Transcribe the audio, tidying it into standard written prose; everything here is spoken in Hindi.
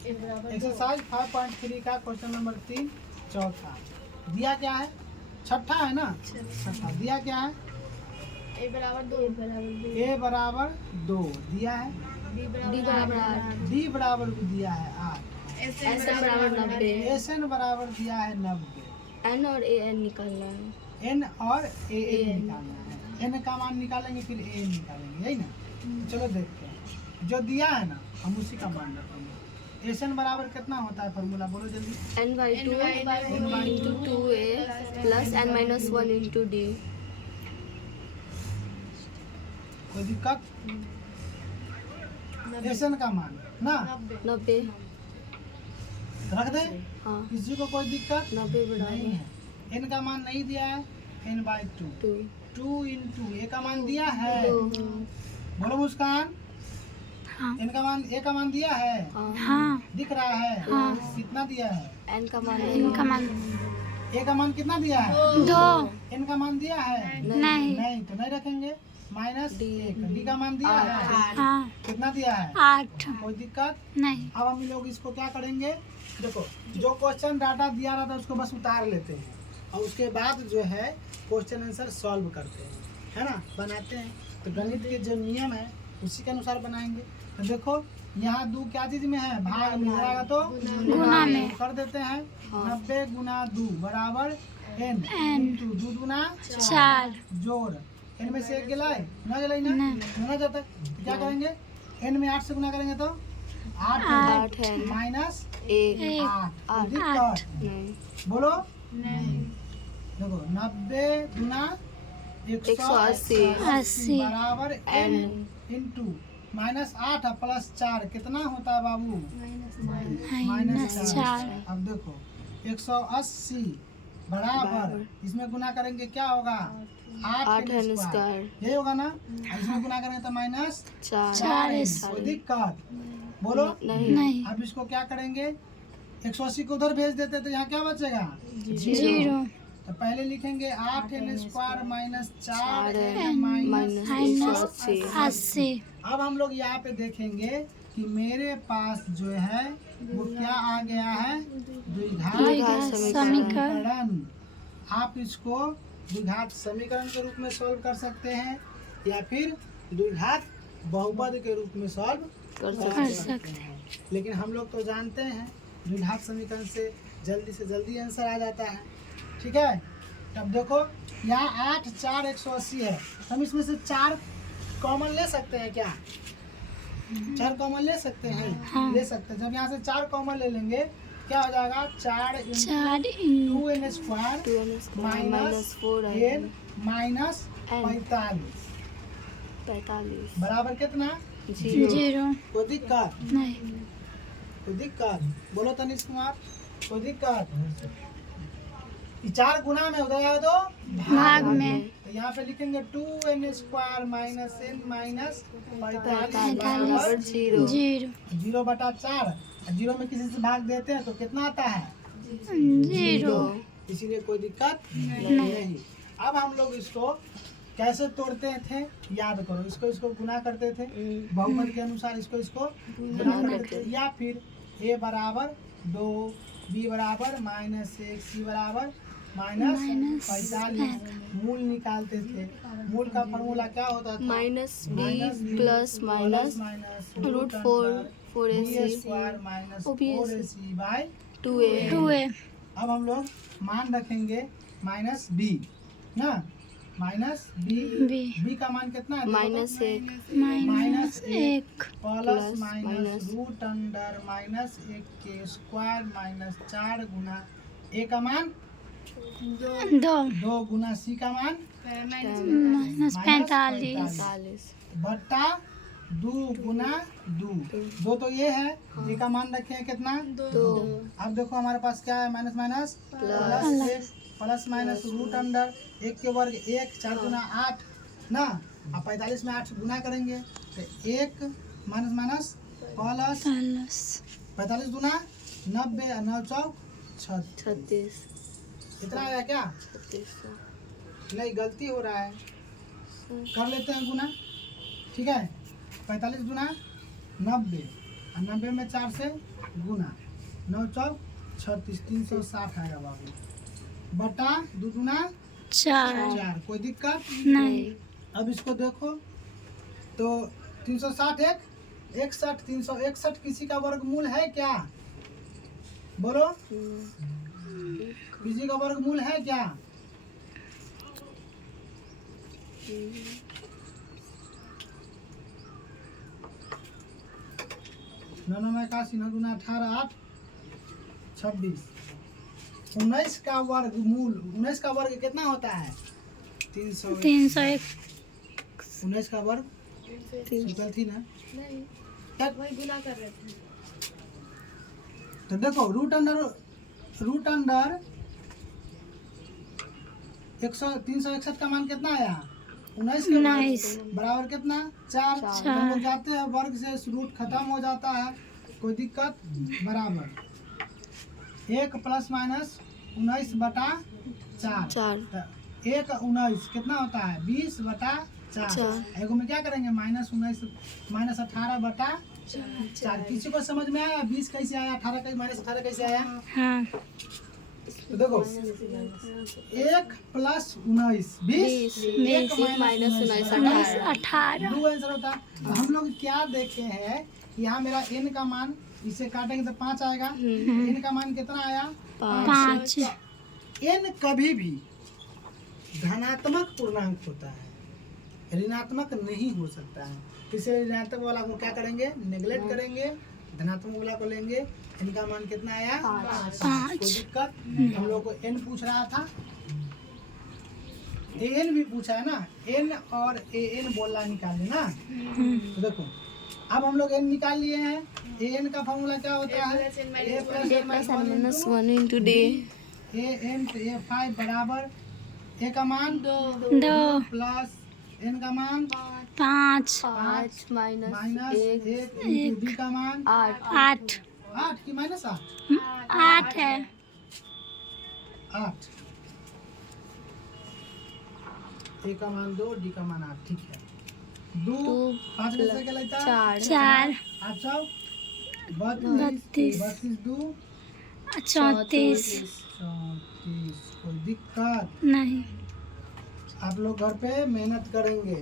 एक्सरसाइज 5.3 का क्वेश्चन नंबर 3 चौथा दिया क्या है? छठा है ना? छठा दिया क्या है? ए बराबर 2 दिया है। डी बराबर भी दिया है 8। एस बराबर 90। एन बराबर दिया है 90। एन और ए एन निकालना है। एन और ए एन निकालना है। एन का मान निकालेंगे फिर ए एन निकालेंगे, यही ना? चलो देखते हैं जो दिया है ना हम उसी का मान रखेंगे। एस एन बराबर कितना होता है? फॉर्मूला बोलो जल्दी। n/2 into 2a plus n-1 into d। कोई दिक्कत? एस एन का मान ना 90। रख दे। हाँ, किसी को कोई दिक्कत 90 नहीं बराबर है। एन का मान नहीं दिया है। n/2 2। 2 इंटू ए का मान दिया है। 2। बोलो मुस्कान। एन का मान ए का मान दिया है। हाँ, दिख रहा है। कितना दिया है? एन का मान ए का मान कितना दिया है? 2 एन का मान दिया है नहीं तो नहीं रखेंगे। -1 डी का मान दिया है। हाँ कितना दिया है? 8 कोई दिक्कत? नहीं अब हम लोग इसको क्या करेंगे? देखो जो क्वेश्चन डाटा दिया रहता है उसको बस उतार लेते हैं और उसके बाद जो है क्वेश्चन आंसर सॉल्व करते हैं, है ना? बनाते हैं। तो गणित के जो नियम है उसी के अनुसार बनाएंगे। तो देखो यहाँ 2 क्या चीज में है? भाग में जाएगा तो गुना में। कर देते हैं। 90 गुना 2 बराबर n इंटू 2 गुना 4 जोड़ n में से 1 गिलाए ना गिलाई ना ना जाता। तो क्या करेंगे? n में 8 से गुना करेंगे तो 8 है माइनस 1। 8 दिक्कत नहीं, बोलो। देखो 90 गुना 180 बराबर n इंटू -8 प्लस 4 कितना होता है बाबू? -4। अब देखो 180 बराबर इसमें गुना करेंगे क्या होगा? 8 n स्क्वायर स्क्वायर। यही होगा ना? इसमें गुना करेंगे तो -4 4 कोई दिक्कत? बोलो। नहीं अब इसको क्या करेंगे? 180 को उधर भेज देते तो यहाँ क्या बचेगा? 0 तो पहले लिखेंगे 8n square minus 4n minus minus 80 अब हम लोग यहाँ पे देखेंगे कि मेरे पास जो है वो क्या आ गया है? द्विघात समीकरण। आप इसको द्विघात समीकरण के रूप में सॉल्व कर सकते हैं या फिर द्विघात बहुपद के रूप में सॉल्व कर सकते हैं। लेकिन हम लोग तो जानते हैं द्विघात समीकरण से जल्दी आंसर आ जाता है। ठीक है? तब देखो यहाँ 8 4 180 है। हम इसमें से 4 कॉमन ले सकते हैं क्या? 4 कॉमन ले सकते हैं। ले सकते हैं। जब यहाँ से 4 कॉमन ले लेंगे क्या हो जाएगा? 4 2n square minus 4n minus 45 बराबर कितना? 0 कोई दिक्कत? नहीं कोई दिक्कत? बोलो तनिष कुमार। कोई दिक्कत? 4 गुना में हो जाएगा तो भाग में। तो यहाँ पे लिखेंगे 2n square minus n minus 45 बराबर 0 0/4। 0 में किसी से भाग देते हैं तो कितना आता है? 0 इसीलिए कोई दिक्कत नहीं। अब हम लोग इसको कैसे तोड़ते थे याद करो। इसको गुना करते थे बहुपद के अनुसार। इसको गुना करते थे या फिर a बराबर 2 b बराबर -1 c बराबर -45 मूल निकालते थे। मूल का फॉर्मूला क्या होता था? -b plus minus √4 square minus 4ac by 2a। अब हम लोग मान रखेंगे -b ना -b का मान कितना है? -1 -1 प्लस माइनस रूट अंडर -1 के स्क्वायर -4 गुना a का मान 2 गुना c का मान -45 बट्टा 2 गुना 2 तो ये है। a का मान रखे हैं कितना? 2। अब देखो हमारे पास क्या है? Minus plus minus root under 1 के वर्ग 1 4 गुना 8 ना। अब 45 में 8 गुना करेंगे तो 1 माइनस प्लस 45 गुना 90 और 9 चौक 36। इतना आया क्या? नहीं गलती हो रहा है। कर लेते हैं गुना। ठीक है? 45 गुना 90 और 90 में 4 से गुना, 9 चौक 36, 360 आएगा बाबू। बटा 2 दूना 4, कोई दिक्कत नहीं। अब इसको देखो तो 360 61, 361 किसी का वर्गमूल है क्या? बोलो, किसी का वर्गमूल है क्या? नौ 81, 9 दूना 18, 8 26। 19 का वर्गमूल, 19 का वर्ग कितना होता है? 301। 301। 19 का वर्ग निकल थी ना, वही गुना कर रहे थे। तो देखो रूट अंडर 361 का मान कितना आया? 19 के बराबर कितना? 4। हम लोग जाते हैं वर्ग से रूट खत्म हो जाता है, कोई दिक्कत? बराबर 1 प्लस माइनस 19 बटा 4। 1 19 कितना होता है? 20 बटा 4। एगो में क्या करेंगे? माइनस 19 माइनस 18 बटा 4। किसी को समझ में आया 20 कैसे आया, 18 कैसे, माइनस 18 कैसे आया? हाँ। तो देखो 1 प्लस 19 20, 1 माइनस 19 18। 2 आंसर होता है। तो हम लोग क्या देखे हैं कि यहाँ मेरा n का मान, इसे काटेंगे तो 5 आएगा। n का मान कितना आया? 5। n कभी भी धनात्मक पूर्णांक होता है, ऋणात्मक नहीं हो सकता है। इसलिए ऋणात्मक वाला को क्या करेंगे? नेगलेक्ट करेंगे, धनात्मक वाला को लेंगे। n का मान कितना आया? 5। कोई दिक्कत? हम लोग को n पूछ रहा था, an भी पूछा है ना, n और an बोलना निकाल लेना। तो देखो अब हम लोग n निकाल लिए हैं। an का फॉर्मूला क्या होता है? a plus 1 into day। an a5 बराबर a का मान 2 प्लस n का मान 5 5 माइनस माइनस 1 इंटू b का मान 8 8 की माइनस 8 है। 8, a का मान 2, d का मान 8। ठीक है, 2 5 में से क्या लेता है? 4 8 सौ 32 32 2 34। 34। कोई दिक्कत? नहीं। आप लोग घर पे मेहनत करेंगे।